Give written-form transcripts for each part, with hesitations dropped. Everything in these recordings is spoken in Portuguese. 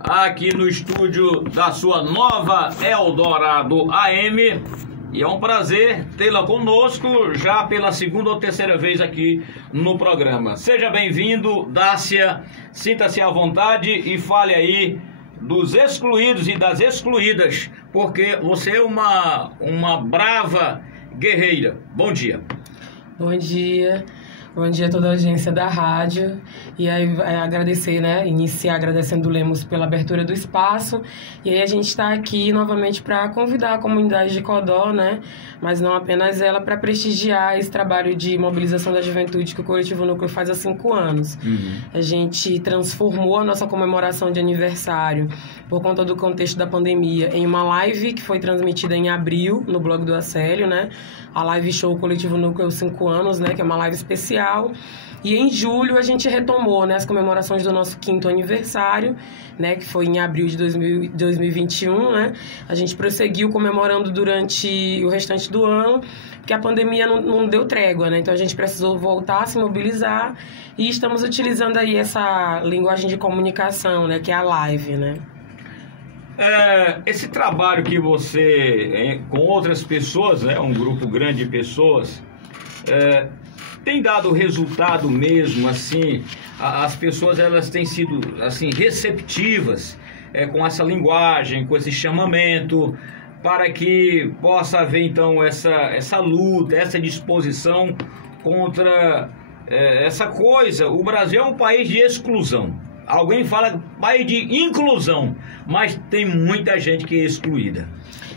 Aqui no estúdio da sua nova Eldorado AM, e é um prazer tê-la conosco já pela segunda ou terceira vez aqui no programa. Seja bem-vindo, Dácia, sinta-se à vontade e fale aí dos excluídos e das excluídas, porque você é uma brava guerreira. Bom dia. Bom dia. Bom dia a toda a audiência da rádio. E aí agradecer, né? Iniciar agradecendo o Lemos pela abertura do espaço. E aí a gente está aqui novamente para convidar a comunidade de Codó, né? Mas não apenas ela, para prestigiar esse trabalho de mobilização da juventude que o Coletivo Núcleo faz há 5 anos. A gente transformou a nossa comemoração de aniversário, por conta do contexto da pandemia, em uma live que foi transmitida em abril no blog do Acélio, né? A live show Coletivo Núcleo 5 anos, né? Que é uma live especial. E em julho a gente retomou, né, as comemorações do nosso 5º aniversário, né, que foi em abril de 2021, né? A gente prosseguiu comemorando durante o restante do ano, porque a pandemia não deu trégua, né? Então a gente precisou voltar a se mobilizar e estamos utilizando aí essa linguagem de comunicação, né, que é a live, né? Esse trabalho que você, com outras pessoas, né, um grupo grande de pessoas, tem dado resultado mesmo, assim, as pessoas elas têm sido assim receptivas com essa linguagem, com esse chamamento, para que possa haver então essa luta, essa disposição contra essa coisa. O Brasil é um país de exclusão. Alguém fala país de inclusão, mas tem muita gente que é excluída.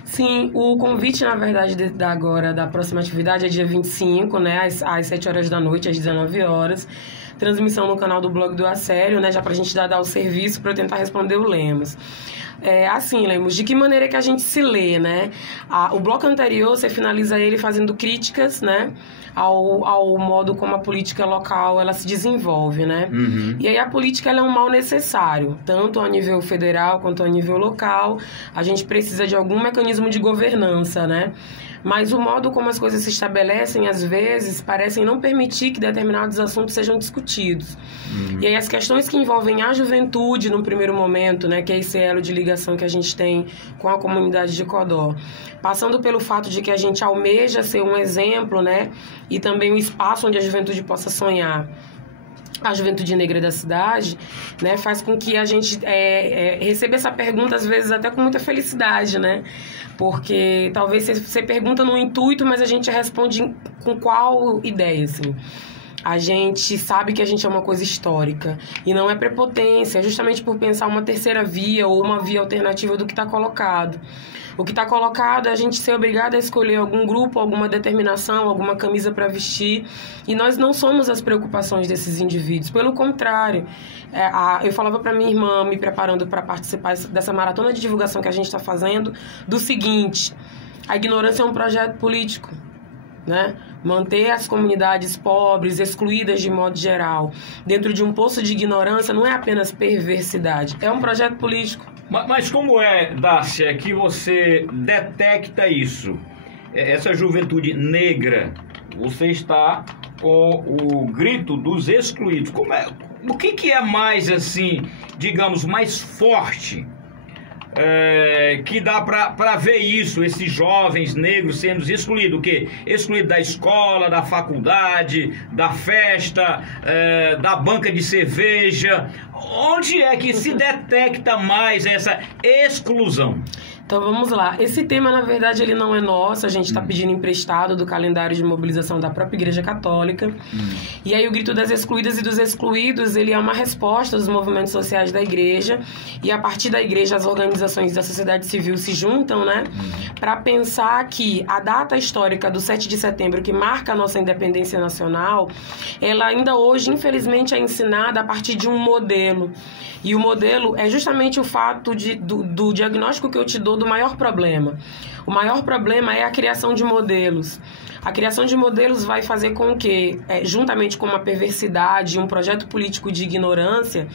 Sim, o convite, na verdade, da próxima atividade é dia 25, né, às 7 horas da noite, às 19 horas. Transmissão no canal do blog do Acélio, né, já pra gente dar o serviço para eu tentar responder o Lemos. Assim, Lemos, de que maneira que a gente se lê, né? O bloco anterior, você finaliza ele fazendo críticas, né, ao modo como a política local ela se desenvolve, né? E aí a política ela é um mal necessário, tanto a nível federal quanto a nível local. A gente precisa de algum mecanismo de governança, né? Mas o modo como as coisas se estabelecem, às vezes, parecem não permitir que determinados assuntos sejam discutidos. E aí as questões que envolvem a juventude, no primeiro momento, né, que é esse elo de ligação que a gente tem com a comunidade de Codó, passando pelo fato de que a gente almeja ser um exemplo, né, e também um espaço onde a juventude possa sonhar, a juventude negra da cidade, né, faz com que a gente receba essa pergunta, às vezes, até com muita felicidade, né? Porque talvez você pergunta no intuito, mas a gente responde com qual ideia, assim. A gente sabe que a gente é uma coisa histórica e não é prepotência, é justamente por pensar uma terceira via ou uma via alternativa do que está colocado. O que está colocado é a gente ser obrigado a escolher algum grupo, alguma determinação, alguma camisa para vestir, e nós não somos as preocupações desses indivíduos. Pelo contrário, eu falava para minha irmã, me preparando para participar dessa maratona de divulgação que a gente está fazendo, do seguinte: a ignorância é um projeto político, né? Manter as comunidades pobres, excluídas de modo geral, dentro de um poço de ignorância não é apenas perversidade, é um projeto político. Mas como Dácia, que você detecta isso? Essa juventude negra, você está com o grito dos excluídos. O que é mais, assim, digamos, mais forte que dá para ver isso, esses jovens negros sendo excluídos? O quê? Excluídos da escola, da faculdade, da festa, da banca de cerveja. Onde é que se detecta mais essa exclusão? Então vamos lá. Esse tema, na verdade, ele não é nosso. A gente está pedindo emprestado do calendário de mobilização da própria Igreja Católica. E aí o grito das excluídas e dos excluídos, ele é uma resposta dos movimentos sociais da Igreja. E a partir da Igreja, as organizações da sociedade civil se juntam, né? Para pensar que a data histórica do 7 de setembro, que marca a nossa independência nacional, ela ainda hoje, infelizmente, é ensinada a partir de um modelo. E o modelo é justamente o fato do diagnóstico que eu te dou falou do maior problema. O maior problema é a criação de modelos. A criação de modelos vai fazer com que, juntamente com uma perversidade, um projeto político de ignorância,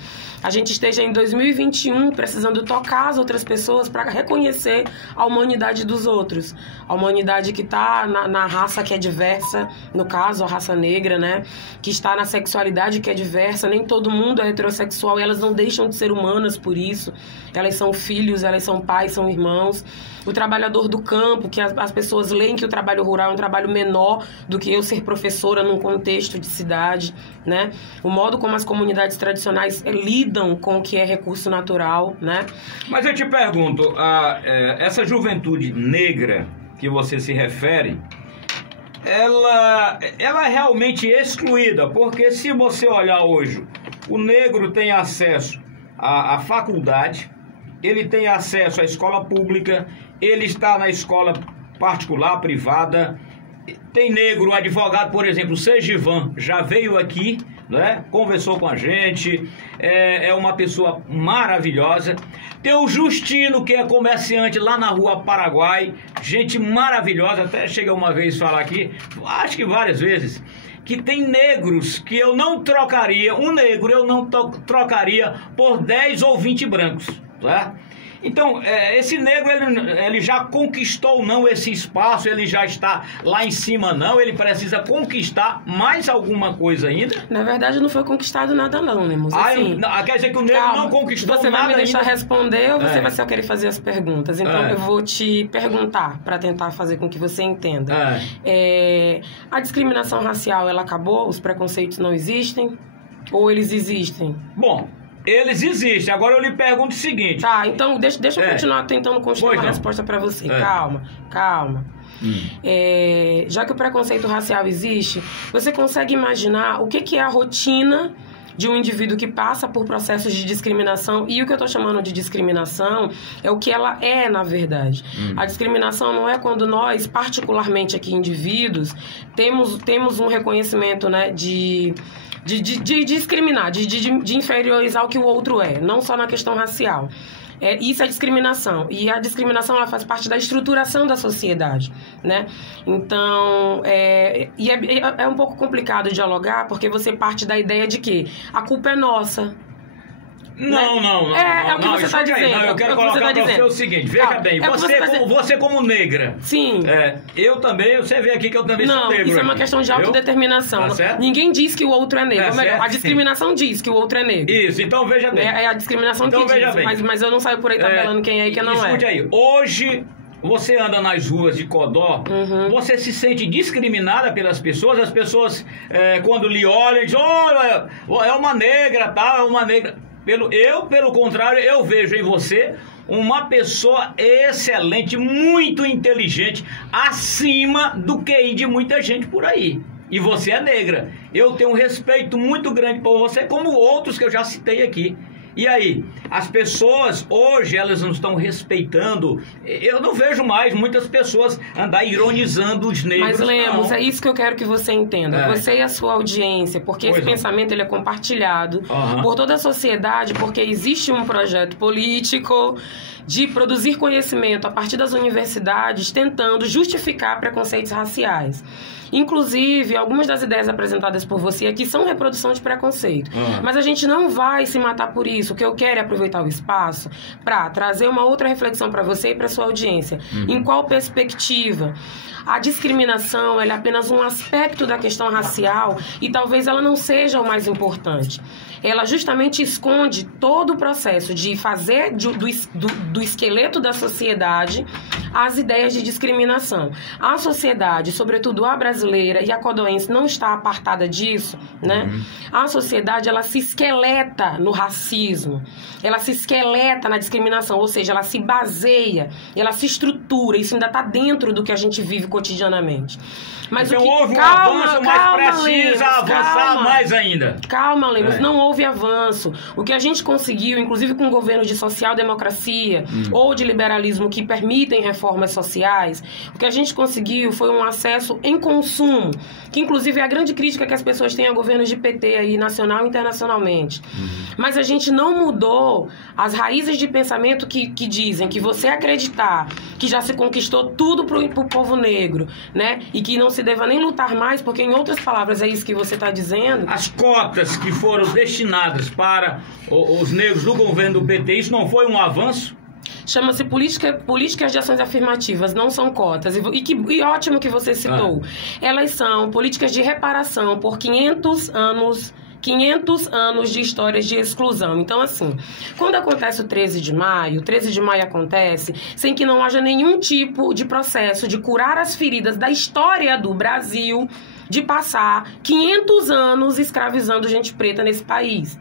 a gente esteja em 2021 precisando tocar as outras pessoas para reconhecer a humanidade dos outros. A humanidade que está na raça que é diversa, no caso, a raça negra, né? Que está na sexualidade que é diversa. Nem todo mundo é heterossexual e elas não deixam de ser humanas por isso. Elas são filhos, elas são pais, são irmãos. O trabalhador do campo, que as pessoas leem que o trabalho rural é um trabalho menor do que eu ser professora num contexto de cidade, né? O modo como as comunidades tradicionais lidam com o que é recurso natural, né? Mas eu te pergunto, essa juventude negra que você se refere, ela é realmente excluída, porque se você olhar hoje, o negro tem acesso à faculdade, ele tem acesso à escola pública, ele está na escola particular, privada. Tem negro, advogado, por exemplo, o Segivan, já veio aqui, né? Conversou com a gente, é uma pessoa maravilhosa. Tem o Justino, que é comerciante lá na Rua Paraguai, gente maravilhosa, até chega uma vez falar aqui, acho que várias vezes, que tem negros que eu não trocaria, um negro eu não trocaria por 10 ou 20 brancos, tá? Então, esse negro, ele já conquistou não esse espaço, ele já está lá em cima não, ele precisa conquistar mais alguma coisa ainda? Na verdade, não foi conquistado nada não, Lemos. Assim, quer dizer que o negro não conquistou nada ainda? Você vai me deixar responder ou você vai só querer fazer as perguntas? Então, eu vou te perguntar para tentar fazer com que você entenda. A discriminação racial, ela acabou? Os preconceitos não existem? Ou eles existem? Bom, eles existem. Agora eu lhe pergunto o seguinte. Tá, então deixa eu continuar tentando construir uma resposta para você. Calma. Já que o preconceito racial existe, você consegue imaginar o que é a rotina de um indivíduo que passa por processos de discriminação? E o que eu estou chamando de discriminação é o que ela é, na verdade. A discriminação não é quando nós, particularmente aqui indivíduos, temos um reconhecimento, né, de discriminar, de inferiorizar o que o outro é, não só na questão racial. Isso é discriminação. E a discriminação, ela faz parte da estruturação da sociedade, né? Então, é um pouco complicado dialogar, porque você parte da ideia de que a culpa é nossa. Não. É o que você está dizendo. Não, eu quero colocar para você o seguinte, veja bem, você como negra. Sim. Eu também, você vê aqui que eu também sou negro. Não, isso é uma questão de autodeterminação. Tá, ninguém diz que o outro é negro. A discriminação diz que o outro é negro. Isso, então veja bem. A discriminação então, que diz, mas eu não saio por aí tabelando quem é e quem não é. Escute aí, hoje você anda nas ruas de Codó, você se sente discriminada pelas pessoas, as pessoas quando lhe olham, dizem, olha, é uma negra, tá? É uma negra. Pelo contrário, eu vejo em você uma pessoa excelente, muito inteligente, acima do QI de muita gente por aí. E você é negra. Eu tenho um respeito muito grande por você, como outros que eu já citei aqui. E aí, as pessoas hoje, elas não estão respeitando. Eu não vejo mais muitas pessoas andar ironizando os negros. Mas, Lemos, é isso que eu quero que você entenda. Você e a sua audiência, porque esse pensamento ele é compartilhado por toda a sociedade, porque existe um projeto político de produzir conhecimento a partir das universidades, tentando justificar preconceitos raciais. Inclusive, algumas das ideias apresentadas por você aqui são reprodução de preconceito. Mas a gente não vai se matar por isso. O que eu quero é aproveitar o espaço para trazer uma outra reflexão para você e para sua audiência. Em qual perspectiva? A discriminação ela é apenas um aspecto da questão racial e talvez ela não seja o mais importante. Ela justamente esconde todo o processo de fazer do esqueleto da sociedade as ideias de discriminação. A sociedade, sobretudo a brasileira e a codoense, não está apartada disso, né? A sociedade, ela se esqueleta no racismo, ela se esqueleta na discriminação, ou seja, ela se baseia, ela se estrutura, isso ainda está dentro do que a gente vive cotidianamente. Mas então houve um avanço, mas precisa avançar mais ainda. Calma, Lemos, não houve avanço. O que a gente conseguiu, inclusive com governos de social-democracia ou de liberalismo que permitem reformas sociais, o que a gente conseguiu foi um acesso em consumo, que inclusive é a grande crítica que as pessoas têm a governos de PT aí, nacional e internacionalmente. Mas a gente não mudou as raízes de pensamento que dizem que você acreditar que já se conquistou tudo pro povo negro, né? E que não se deva nem lutar mais, porque, em outras palavras, é isso que você está dizendo. As cotas que foram destinadas para os negros do governo do PT, isso não foi um avanço? Chama-se políticas de ações afirmativas, não são cotas. E ótimo que você citou. Elas são políticas de reparação por 500 anos de histórias de exclusão. Então, assim, quando acontece o 13 de maio acontece sem que não haja nenhum tipo de processo de curar as feridas da história do Brasil, de passar 500 anos escravizando gente preta nesse país.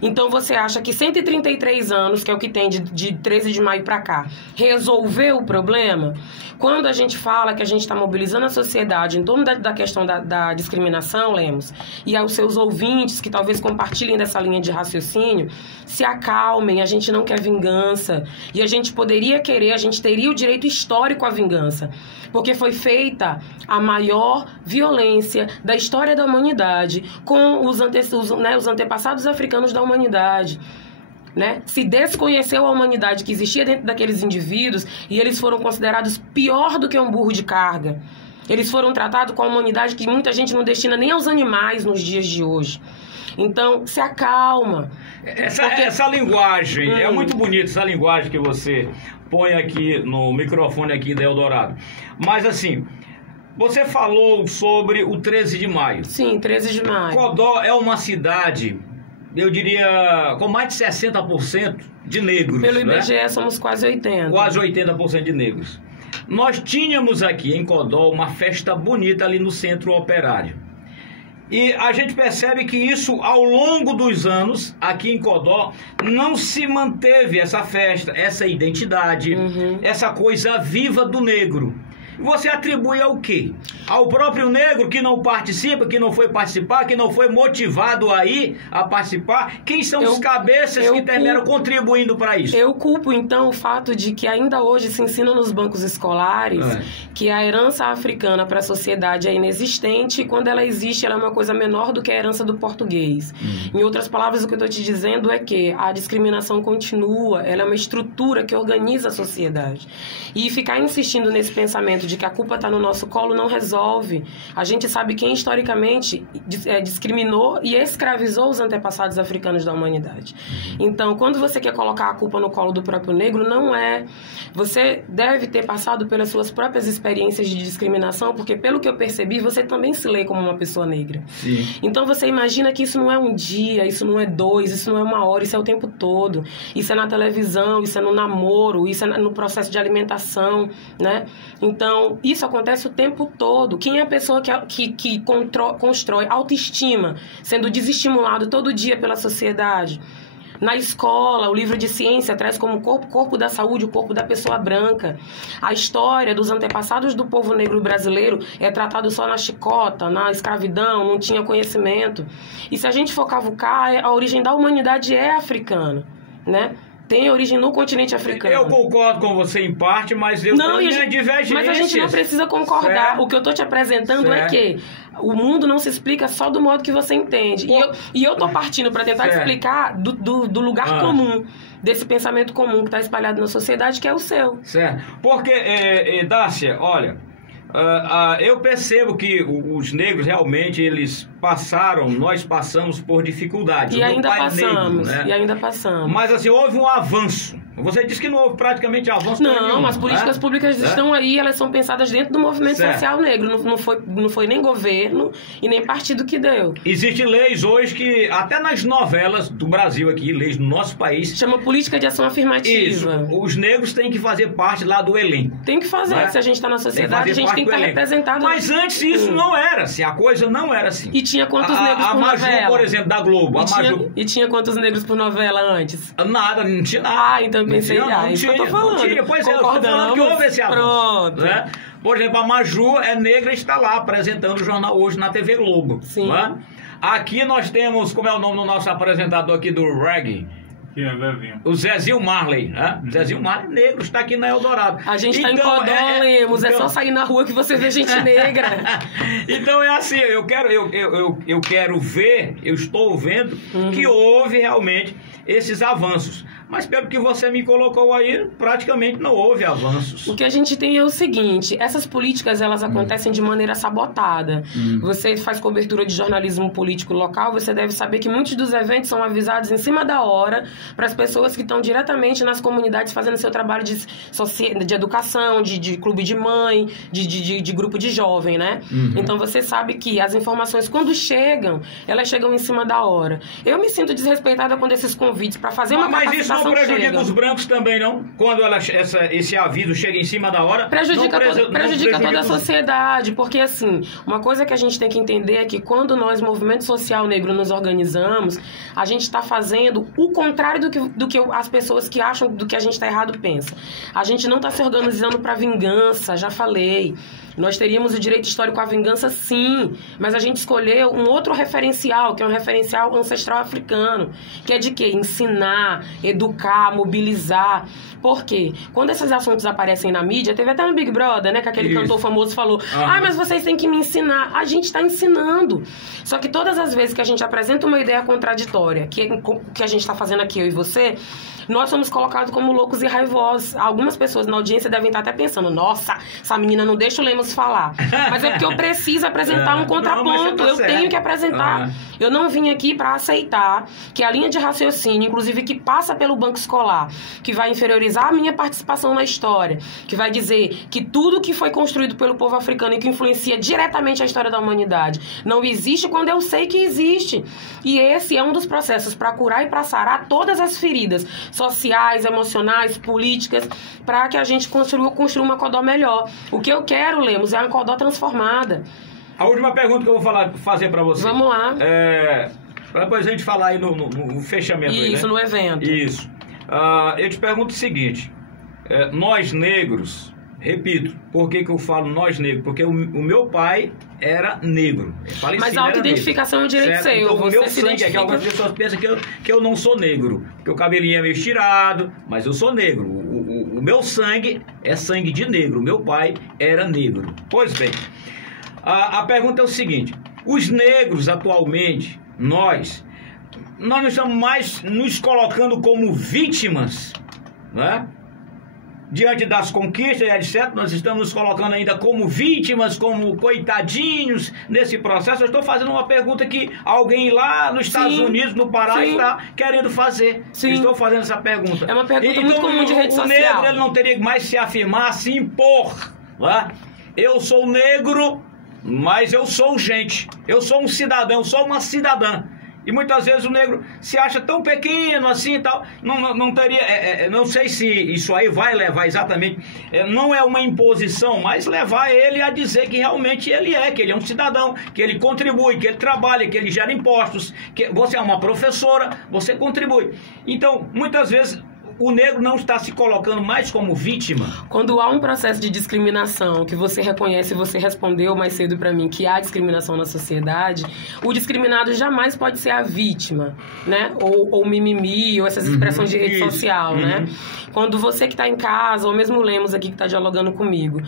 Então, você acha que 133 anos, que é o que tem de 13 de maio para cá, resolveu o problema? Quando a gente fala que a gente está mobilizando a sociedade em torno da questão da discriminação, Lemos, e aos seus ouvintes que talvez compartilhem dessa linha de raciocínio, se acalmem, a gente não quer vingança. E a gente poderia querer, a gente teria o direito histórico à vingança. Porque foi feita a maior violência da história da humanidade com os antepassados africanos da humanidade. Né? Se desconheceu a humanidade que existia dentro daqueles indivíduos e eles foram considerados pior do que um burro de carga. Eles foram tratados com a humanidade que muita gente não destina nem aos animais nos dias de hoje. Então, se acalma. Essa linguagem, é muito bonita essa linguagem que você põe aqui no microfone aqui da Eldorado. Mas assim, você falou sobre o 13 de maio. Sim, 13 de maio. Codó é uma cidade, eu diria, com mais de 60% de negros. Pelo IBGE, né? somos quase 80%. Quase 80% de negros. Nós tínhamos aqui em Codó uma festa bonita ali no Centro Operário. E a gente percebe que isso, ao longo dos anos, aqui em Codó, não se manteve essa festa, essa identidade, essa coisa viva do negro. Você atribui ao quê? Ao próprio negro que não participa, que não foi participar, que não foi motivado aí a participar? Quem são os cabeças que terminaram contribuindo para isso? Eu culpo, então, o fato de que ainda hoje se ensina nos bancos escolares que a herança africana para a sociedade é inexistente e quando ela existe, ela é uma coisa menor do que a herança do português. Em outras palavras, o que eu estou te dizendo é que a discriminação continua, ela é uma estrutura que organiza a sociedade. E ficar insistindo nesse pensamento de que a culpa está no nosso colo não resolve. A gente sabe quem historicamente discriminou e escravizou os antepassados africanos da humanidade. Então, quando você quer colocar a culpa no colo do próprio negro, não é. Você deve ter passado pelas suas próprias experiências de discriminação, porque, pelo que eu percebi, você também se lê como uma pessoa negra. Sim. Então, você imagina que isso não é um dia, isso não é 2, isso não é 1 hora, isso é o tempo todo. Isso é na televisão, isso é no namoro, isso é no processo de alimentação, né? Então, isso acontece o tempo todo. Quem é a pessoa que constrói autoestima, sendo desestimulado todo dia pela sociedade? Na escola, o livro de ciência traz como corpo da saúde o corpo da pessoa branca. A história dos antepassados do povo negro brasileiro é tratado só na chicota, na escravidão, não tinha conhecimento. E se a gente for cavucar, a origem da humanidade é africana, né? Tem origem no continente africano. Eu concordo com você em parte, mas eu tenho minha divergência. Mas a gente não precisa concordar. Certo. O que eu estou te apresentando é que o mundo não se explica só do modo que você entende. E eu estou partindo para tentar explicar do lugar comum, desse pensamento comum que está espalhado na sociedade, que é o seu. Certo. Porque, Dácia, olha, eu percebo que os negros realmente, nós passamos por dificuldades. E ainda passamos, negro, né? E ainda passamos. Mas assim, houve um avanço. Você disse que não houve praticamente avanço nenhum. Não, as políticas públicas estão aí, elas são pensadas dentro do movimento social negro. Não foi nem governo e nem partido que deu. Existem leis hoje que, até nas novelas do Brasil aqui, leis do nosso país... Chama política de ação afirmativa. Isso. Os negros têm que fazer parte lá do elenco. Tem que fazer. Se a gente está na sociedade, a gente tem que estar representado. Mas antes isso não era assim. A coisa não era assim. E tinha quantos negros por novela? A Maju, por exemplo, da Globo. E tinha quantos negros por novela antes? Nada, não tinha nada. Então pensei, isso que eu tô falando. Não tinha, pois é, eu tô falando que houve esse avanço. Pronto. Né? Por exemplo, a Maju é negra e está lá apresentando o jornal hoje na TV Globo. Sim. Né? Aqui nós temos, como é o nome do nosso apresentador aqui do reggae? Que é Zezinho. O Zezinho Marley, né? Zezinho Marley negro, está aqui na Eldorado. A gente está em Codó, Lemos, é só sair na rua que você vê gente negra. Então é assim, eu quero ver, eu estou vendo que houve realmente esses avanços. Mas pelo que você me colocou aí, praticamente não houve avanços. O que a gente tem é o seguinte, essas políticas, elas acontecem de maneira sabotada. Você faz cobertura de jornalismo político local, você deve saber que muitos dos eventos são avisados em cima da hora para as pessoas que estão diretamente nas comunidades fazendo seu trabalho de educação, de clube de mãe, de grupo de jovem, né? Então você sabe que as informações, quando chegam, elas chegam em cima da hora. Eu me sinto desrespeitada quando esses convites para fazer uma capacitação não prejudica chegam. Os brancos também, não? Quando esse aviso chega em cima da hora... Prejudica toda a sociedade, porque assim, uma coisa que a gente tem que entender é que quando nós, movimento social negro, nos organizamos, a gente está fazendo o contrário do que as pessoas que acham do que a gente está errado pensam. A gente não está se organizando para vingança, já falei. Nós teríamos o direito histórico à vingança, sim, mas a gente escolheu um outro referencial, que é um referencial ancestral africano, que é de quê? Ensinar, educar, mobilizar. Por quê? Quando esses assuntos aparecem na mídia, teve até no Big Brother, né, que aquele cantor famoso falou, mas vocês têm que me ensinar. A gente está ensinando. Só que todas as vezes que a gente apresenta uma ideia contraditória, que a gente está fazendo aqui, eu e você, nós somos colocados como loucos e raivosos. Algumas pessoas na audiência devem estar até pensando, nossa, essa menina não deixa o Lemos falar. Mas é porque eu preciso apresentar um contraponto, eu tenho que apresentar. Eu não vim aqui para aceitar que a linha de raciocínio, inclusive que passa pelo banco escolar, que vai inferiorizar a minha participação na história, que vai dizer que tudo que foi construído pelo povo africano e que influencia diretamente a história da humanidade não existe quando eu sei que existe. E esse é um dos processos para curar e para sarar todas as feridas sociais, emocionais, políticas, para que a gente construa uma Codó melhor. O que eu quero, Lemos, é uma Codó transformada. A última pergunta que eu vou fazer para você. Vamos lá. Para depois a gente falar aí no fechamento. Isso, aí, né? No evento. Isso. Eu te pergunto o seguinte. Nós negros, repito, por que eu falo nós negros? Porque o meu pai era negro. Mas a autoidentificação é um direito seu. Então, você o meu sangue é que algumas pessoas pensam que eu não sou negro, que o cabelinho é meio estirado, mas eu sou negro. O meu sangue é sangue de negro. O meu pai era negro. Pois bem, a pergunta é o seguinte: os negros atualmente, nós não estamos mais nos colocando como vítimas, né? Diante das conquistas e etc., nós estamos nos colocando ainda como vítimas, como coitadinhos nesse processo. Eu estou fazendo uma pergunta que alguém lá nos Estados Unidos, no Pará, está querendo fazer. Estou fazendo essa pergunta. É uma pergunta muito comum de rede social. O negro, ele não teria mais se afirmar, se impor. Né? Eu sou negro, mas eu sou gente. Eu sou um cidadão, eu sou uma cidadã. E muitas vezes o negro se acha tão pequeno assim e tal, não teria, não sei se isso aí vai levar exatamente, não é uma imposição, mas levar ele a dizer que realmente que ele é um cidadão, que ele contribui, que ele trabalha, que ele gera impostos, que você é uma professora, você contribui. Então, muitas vezes, o negro não está se colocando mais como vítima. Quando há um processo de discriminação que você reconhece, você respondeu mais cedo para mim que há discriminação na sociedade, o discriminado jamais pode ser a vítima, né? Ou mimimi, ou essas expressões de rede social, né? Quando você que está em casa, ou mesmo o Lemos aqui que está dialogando comigo,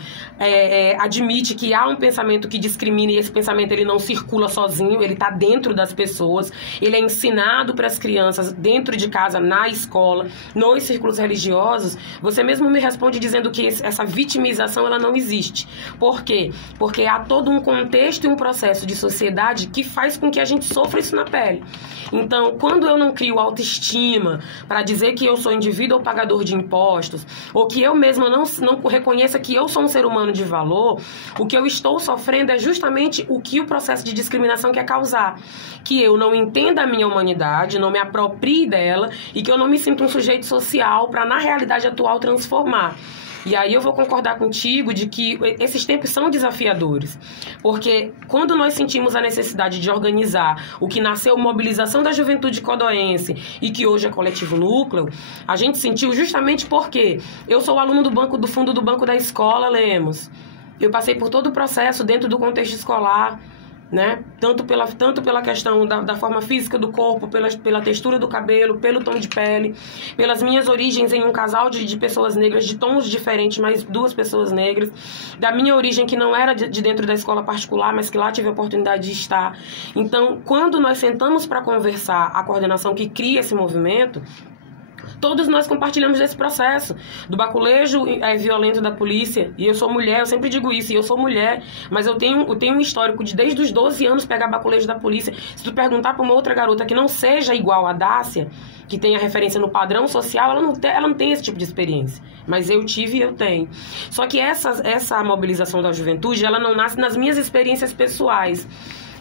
admite que há um pensamento que discrimina e esse pensamento ele não circula sozinho, ele está dentro das pessoas, ele é ensinado para as crianças dentro de casa, na escola, nos círculos religiosos, você mesmo me responde dizendo que essa vitimização ela não existe. Por quê? Porque há todo um contexto e um processo de sociedade que faz com que a gente sofra isso na pele. Então, quando eu não crio autoestima para dizer que eu sou indivíduo ou pagador de impostos, ou que eu mesma não reconheça que eu sou um ser humano de valor, o que eu estou sofrendo é justamente o que o processo de discriminação quer causar. Que eu não entenda a minha humanidade, não me aproprie dela e que eu não me sinta um sujeito social para, na realidade atual, transformar. E aí eu vou concordar contigo de que esses tempos são desafiadores. Porque quando nós sentimos a necessidade de organizar o que nasceu mobilização da juventude codoense e que hoje é Coletivo Núcleo, a gente sentiu justamente porque eu sou aluno do fundo do banco da escola, Lemos. Eu passei por todo o processo dentro do contexto escolar. né? Tanto pela questão da forma física do corpo, pela textura do cabelo, pelo tom de pele, pelas minhas origens em um casal de pessoas negras, de tons diferentes, mas 2 pessoas negras, da minha origem que não era de dentro da escola particular, mas que lá tive a oportunidade de estar. Então, quando nós sentamos para conversar, a coordenação que cria esse movimento, todos nós compartilhamos desse processo, do baculejo violento da polícia. E eu sou mulher, eu sempre digo isso, e eu sou mulher, mas eu tenho um histórico de desde os 12 anos pegar baculejo da polícia. Se tu perguntar para uma outra garota que não seja igual a Dácia, que tenha referência no padrão social, ela não tem esse tipo de experiência. Mas eu tive e eu tenho. Só que essa mobilização da juventude, ela não nasce nas minhas experiências pessoais.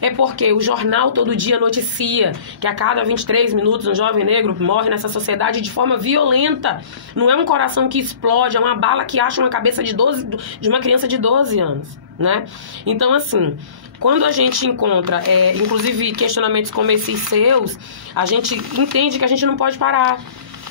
É porque o jornal todo dia noticia que a cada 23 minutos um jovem negro morre nessa sociedade de forma violenta. Não é um coração que explode, é uma bala que acha uma cabeça de uma criança de 12 anos, né? Então, assim, quando a gente encontra, inclusive, questionamentos como esses seus, a gente entende que a gente não pode parar.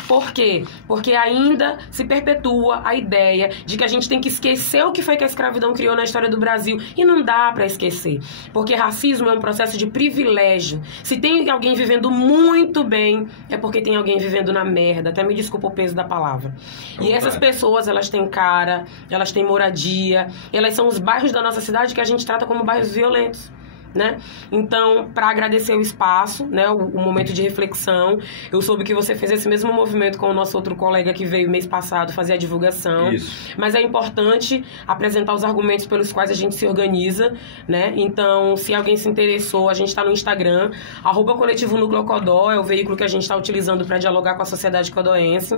Por quê? Porque ainda se perpetua a ideia de que a gente tem que esquecer o que foi que a escravidão criou na história do Brasil. E não dá para esquecer. Porque racismo é um processo de privilégio. Se tem alguém vivendo muito bem, é porque tem alguém vivendo na merda. Até me desculpa o peso da palavra. E essas pessoas, elas têm cara, elas têm moradia, elas são os bairros da nossa cidade que a gente trata como bairros violentos, né? Então, para agradecer o espaço, né, o momento de reflexão, eu soube que você fez esse mesmo movimento com o nosso outro colega que veio mês passado fazer a divulgação. Isso. Mas é importante apresentar os argumentos pelos quais a gente se organiza, né? Então, se alguém se interessou, a gente está no Instagram, @Coletivo Núcleo Codó, é o veículo que a gente está utilizando para dialogar com a sociedade codoense.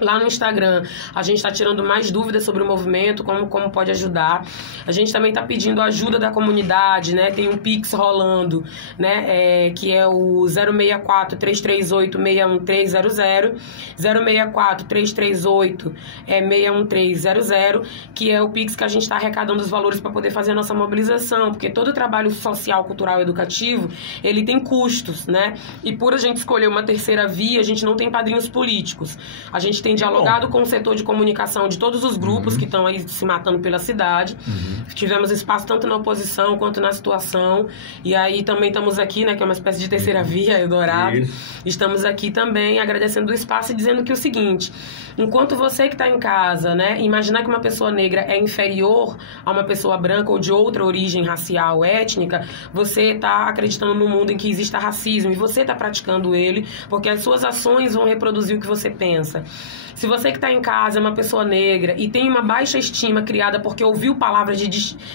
Lá no Instagram, a gente está tirando mais dúvidas sobre o movimento, como pode ajudar. A gente também está pedindo ajuda da comunidade, né? Tem um Pix rolando, né? Que é o 064-338-61300, 064-338-61300, que é o Pix que a gente está arrecadando os valores para poder fazer a nossa mobilização, porque todo trabalho social, cultural e educativo, ele tem custos, né? E por a gente escolher uma terceira via, a gente não tem padrinhos políticos. A gente tem dialogado com o setor de comunicação de todos os grupos que estão aí se matando pela cidade. Tivemos espaço tanto na oposição quanto na situação. E aí também estamos aqui, né, que é uma espécie de terceira via, Eldorado. Estamos aqui também agradecendo o espaço e dizendo que é o seguinte: enquanto você que está em casa, né, imaginar que uma pessoa negra é inferior a uma pessoa branca ou de outra origem racial, étnica, você está acreditando num mundo em que exista racismo e você está praticando ele, porque as suas ações vão reproduzir o que você pensa. Se você que está em casa é uma pessoa negra e tem uma baixa estima criada porque ouviu palavras de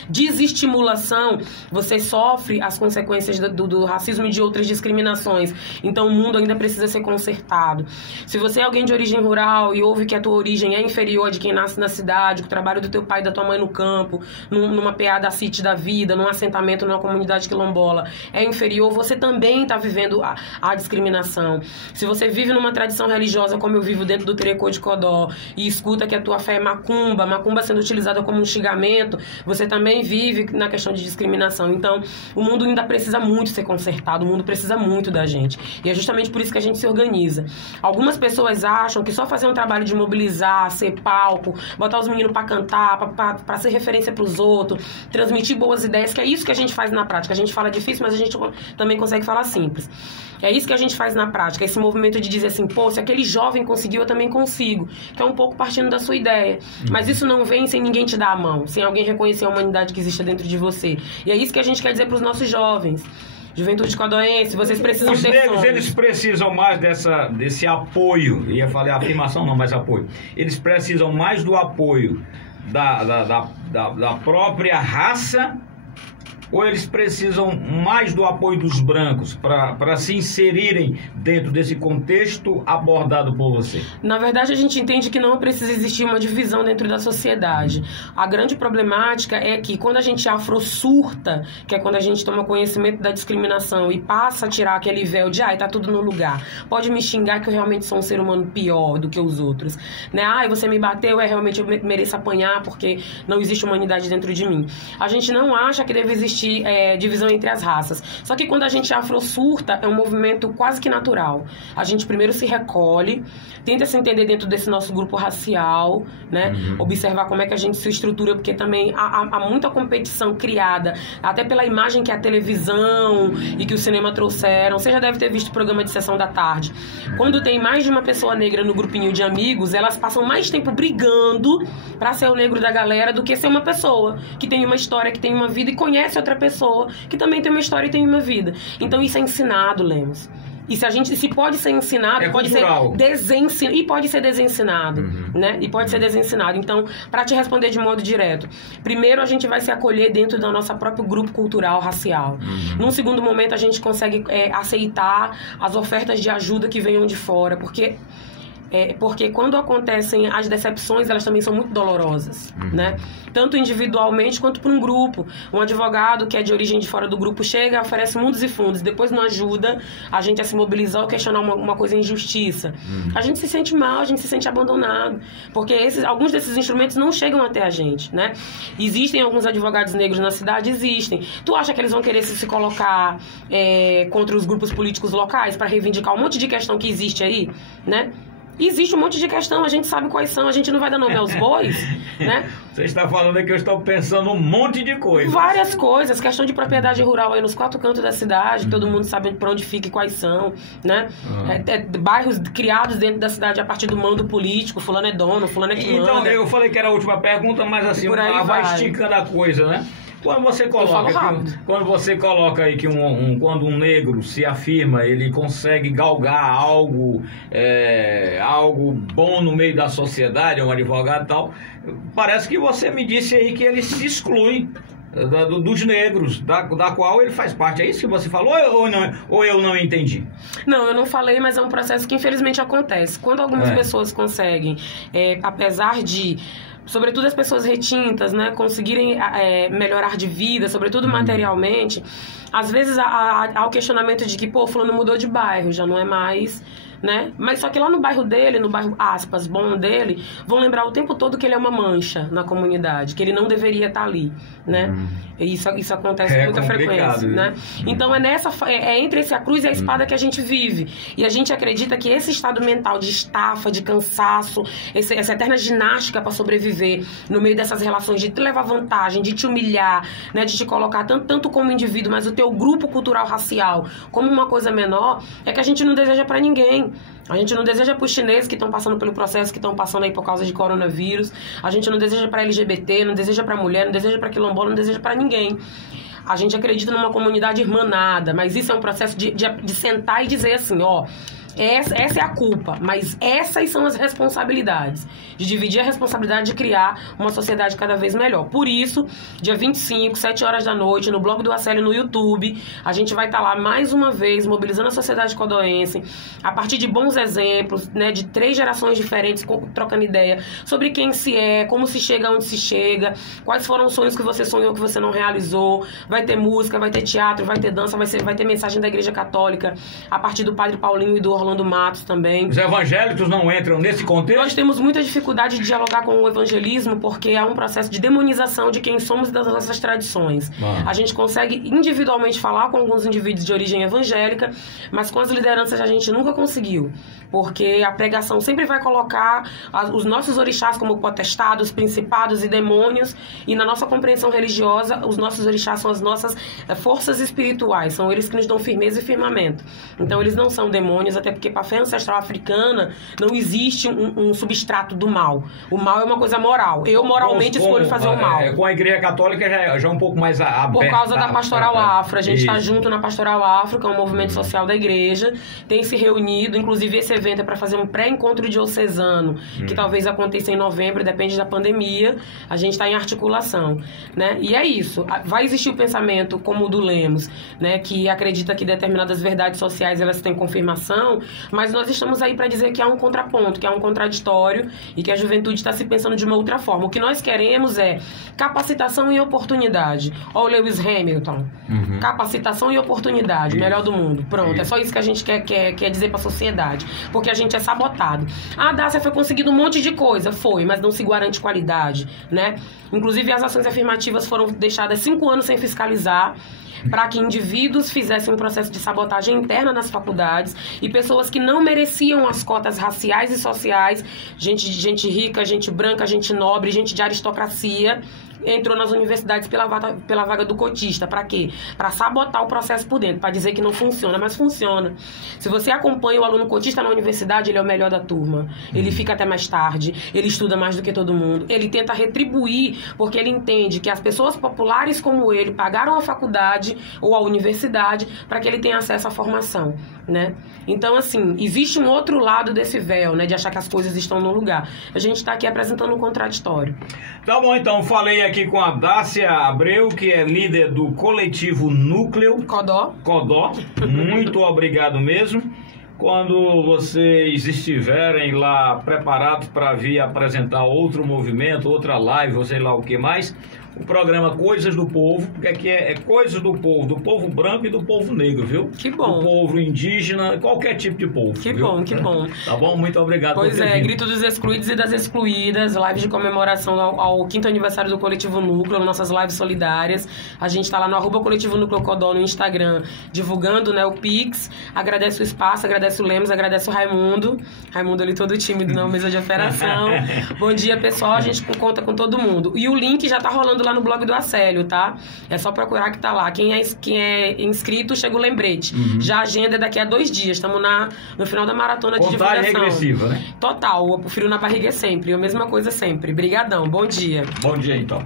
desestimulação, você sofre as consequências do racismo e de outras discriminações. Então o mundo ainda precisa ser consertado. Se você é alguém de origem rural e ouve que a tua origem é inferior a de quem nasce na cidade, que o trabalho do teu pai e da tua mãe no campo, numa PA da City da vida, num assentamento, numa comunidade quilombola, é inferior, você também está vivendo a discriminação. Se você vive numa tradição religiosa como eu vivo dentro do Terecô de Codó e escuta que a tua fé é macumba sendo utilizada como um xingamento, você também vive na questão de discriminação. Então, o mundo ainda precisa muito ser consertado, o mundo precisa muito da gente. E é justamente por isso que a gente se organiza. Algumas pessoas acham que só fazer um trabalho de mobilizar, ser palco, botar os meninos para cantar, para ser referência para os outros, transmitir boas ideias, que é isso que a gente faz na prática. A gente fala difícil, mas a gente também consegue falar simples. É isso que a gente faz na prática, esse movimento de dizer assim, pô, se aquele jovem conseguiu, eu também consigo. Que é um pouco partindo da sua ideia. Mas isso não vem sem ninguém te dar a mão, sem alguém reconhecer a humanidade que existe dentro de você. E é isso que a gente quer dizer para os nossos jovens. Juventude codoense, vocês precisam ter Os negros, eles precisam mais desse apoio. Eu ia falar afirmação, não, mas apoio. Eles precisam mais do apoio da própria raça, ou eles precisam mais do apoio dos brancos para se inserirem dentro desse contexto abordado por você? Na verdade, a gente entende que não precisa existir uma divisão dentro da sociedade. A grande problemática é que quando a gente afro-surta, que é quando a gente toma conhecimento da discriminação e passa a tirar aquele véu de, tá tudo no lugar, pode me xingar que eu realmente sou um ser humano pior do que os outros, né? Você me bateu, realmente eu mereço apanhar porque não existe humanidade dentro de mim. A gente não acha que deve existir existe divisão entre as raças. Só que quando a gente afro surta, é um movimento quase que natural. A gente primeiro se recolhe, tenta se entender dentro desse nosso grupo racial, né? Observar como é que a gente se estrutura, porque também há muita competição criada, até pela imagem que a televisão e que o cinema trouxeram. Você já deve ter visto o programa de sessão da tarde. Quando tem mais de uma pessoa negra no grupinho de amigos, elas passam mais tempo brigando pra ser o negro da galera do que ser uma pessoa que tem uma história, que tem uma vida e conhece outra pessoa que também tem uma história e tem uma vida. Então isso é ensinado, Lemos. E se pode ser ensinado, pode cultural. ser desensinado. E pode ser desensinado, né? E pode ser desensinado. Então, para te responder de modo direto, primeiro a gente vai se acolher dentro do nosso próprio grupo cultural, racial. Num segundo momento, a gente consegue aceitar as ofertas de ajuda que venham de fora, porque quando acontecem as decepções, elas também são muito dolorosas, né? Tanto individualmente quanto para um grupo. Um advogado que é de origem de fora do grupo chega, oferece mundos e fundos, depois não ajuda a gente a se mobilizar ou questionar uma coisa injustiça. A gente se sente mal, a gente se sente abandonado, porque alguns desses instrumentos não chegam até a gente, né? Existem alguns advogados negros na cidade? Existem. Tu acha que eles vão querer se colocar contra os grupos políticos locais para reivindicar um monte de questão que existe aí, né? Existe um monte de questão, a gente sabe quais são, a gente não vai dar nome aos bois, né? Você está falando aí que eu estou pensando um monte de coisas. Várias coisas, questão de propriedade rural aí nos 4 cantos da cidade, todo mundo sabe para onde fica e quais são, né? Bairros criados dentro da cidade a partir do mando político, fulano é dono, fulano é que manda. Então, eu falei que era a última pergunta, mas assim, vai esticando a coisa, né? Quando você coloca aí que quando um negro se afirma, ele consegue galgar algo bom no meio da sociedade, um advogado e tal, parece que você me disse aí que ele se exclui dos negros, da qual ele faz parte. É isso que você falou ou eu não entendi? Não, eu não falei, mas é um processo que infelizmente acontece. Quando algumas pessoas conseguem, apesar de... sobretudo as pessoas retintas, né, conseguirem melhorar de vida, sobretudo materialmente, às vezes há o questionamento de que, pô, fulano mudou de bairro, já não é mais, né? Mas só que lá no bairro dele, no bairro, aspas, bom dele, vão lembrar o tempo todo que ele é uma mancha na comunidade, que ele não deveria estar ali, né? E isso acontece com muita frequência, né? Então é entre essa cruz e a espada que a gente vive. E a gente acredita que esse estado mental de estafa, de cansaço, essa eterna ginástica para sobreviver no meio dessas relações, de te levar vantagem, de te humilhar, né? De te colocar tanto como indivíduo, mas o teu grupo cultural racial como uma coisa menor, é que a gente não deseja para ninguém. A gente não deseja para os chineses que estão passando pelo processo que estão passando aí por causa de coronavírus. A gente não deseja para LGBT, não deseja para mulher, não deseja para quilombola, não deseja para ninguém. A gente acredita numa comunidade irmanada, mas isso é um processo de sentar e dizer assim, ó... Essa é a culpa, mas essas são as responsabilidades. De dividir a responsabilidade de criar uma sociedade cada vez melhor. Por isso, dia 25, 7 horas da noite, no blog do Acélio no YouTube, a gente vai estar lá mais uma vez, mobilizando a sociedade codoense, a partir de bons exemplos, né, de 3 gerações diferentes, trocando ideia sobre quem se é, como se chega onde se chega, quais foram os sonhos que você sonhou que você não realizou. Vai ter música, vai ter teatro, vai ter dança, vai ter mensagem da Igreja Católica, a partir do Padre Paulinho e do Orlando Matos também. Os evangélicos não entram nesse contexto? Nós temos muita dificuldade de dialogar com o evangelismo porque há um processo de demonização de quem somos e das nossas tradições. A gente consegue individualmente falar com alguns indivíduos de origem evangélica, mas com as lideranças a gente nunca conseguiu. Porque a pregação sempre vai colocar os nossos orixás como potestados, principados e demônios, e na nossa compreensão religiosa, os nossos orixás são as nossas forças espirituais, são eles que nos dão firmeza e firmamento. Então eles não são demônios, até porque para a fé ancestral africana não existe um substrato do mal. O mal é uma coisa moral. Eu moralmente escolho fazer o mal. Com a Igreja Católica já é um pouco mais aberta. Por causa da Pastoral Afro. A gente está junto na Pastoral Afro, que é um movimento social da igreja, tem se reunido, inclusive esse evento é para fazer um pré-encontro diocesano, que talvez aconteça em novembro, depende da pandemia, a gente está em articulação, né? E é isso, vai existir o pensamento como o do Lemos, né, que acredita que determinadas verdades sociais elas têm confirmação, não, mas nós estamos aí para dizer que há um contraponto, que há um contraditório e que a juventude está se pensando de uma outra forma. O que nós queremos é capacitação e oportunidade. Olha o Lewis Hamilton. Capacitação e oportunidade, melhor do mundo. Pronto, é só isso que a gente quer dizer para a sociedade, porque a gente é sabotado. A Dácia foi conseguindo um monte de coisa, foi, mas não se garante qualidade, né? Inclusive as ações afirmativas foram deixadas 5 anos sem fiscalizar, para que indivíduos fizessem um processo de sabotagem interna nas faculdades e pessoas que não mereciam as cotas raciais e sociais, gente rica, gente branca, gente nobre, gente de aristocracia, entrou nas universidades pela vaga do cotista. Para quê? Para sabotar o processo por dentro, para dizer que não funciona, mas funciona. Se você acompanha o aluno cotista na universidade, ele é o melhor da turma. Ele fica até mais tarde, ele estuda mais do que todo mundo, ele tenta retribuir, porque ele entende que as pessoas populares como ele pagaram a faculdade ou a universidade para que ele tenha acesso à formação, né? Então, assim, existe um outro lado desse véu, né, de achar que as coisas estão no lugar. A gente está aqui apresentando um contraditório. Tá bom, então, falei aqui com a Dácia Abreu, que é líder do coletivo Núcleo Codó. Muito obrigado mesmo. Quando vocês estiverem lá preparados para vir apresentar outro movimento, outra live, ou sei lá o que mais, o programa Coisas do Povo, porque aqui é Coisas do povo branco e do povo negro, viu? Que bom. Do povo indígena, qualquer tipo de povo. Que viu? bom, que bom. Tá bom? Muito obrigado por ter Pois é, vindo. Grito dos Excluídos e das Excluídas, live de comemoração ao 5º aniversário do Coletivo Núcleo, nossas lives solidárias. A gente tá lá no @Coletivo Núcleo Codó no Instagram, divulgando, né, o Pix. Agradece o espaço, agradece o Lemos, agradece o Raimundo. Raimundo ali todo tímido na mesa de operação. Bom dia, pessoal. A gente conta com todo mundo. E o link já tá rolando lá no blog do Acélio, tá? É só procurar que tá lá. Quem é inscrito, chega o lembrete. Já a agenda é daqui a 2 dias. Estamos no final da maratona de Contagem divulgação. regressiva, né? Total. O frio na barriga é sempre. A mesma coisa sempre. Brigadão. Bom dia. Bom dia, então.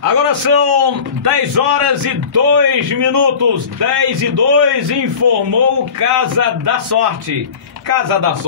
Agora são 10h02. 10h02, informou Casa da Sorte. Casa da Sorte.